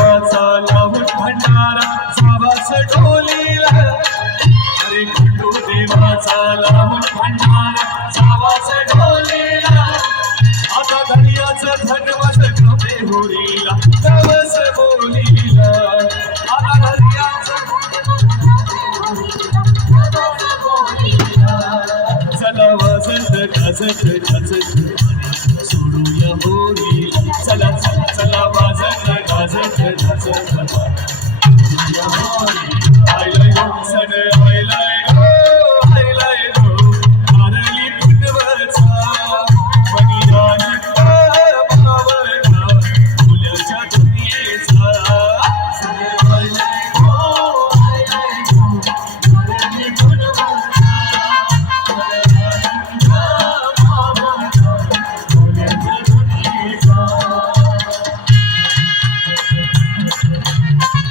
देवाचा लावून भंडारा सावास ढोलीला अरे खंडू देवाचा लावून भंडारा सावास ढोलीला आता धनियाचं धनवत कपडे होळीला तवस बोलीला आता धनियाचं चला वाजत गाजत गाजत सोडूया होळीला चला चला चला वाजत गाजत गाजत सोडूया होळीला आय लय सण आय लय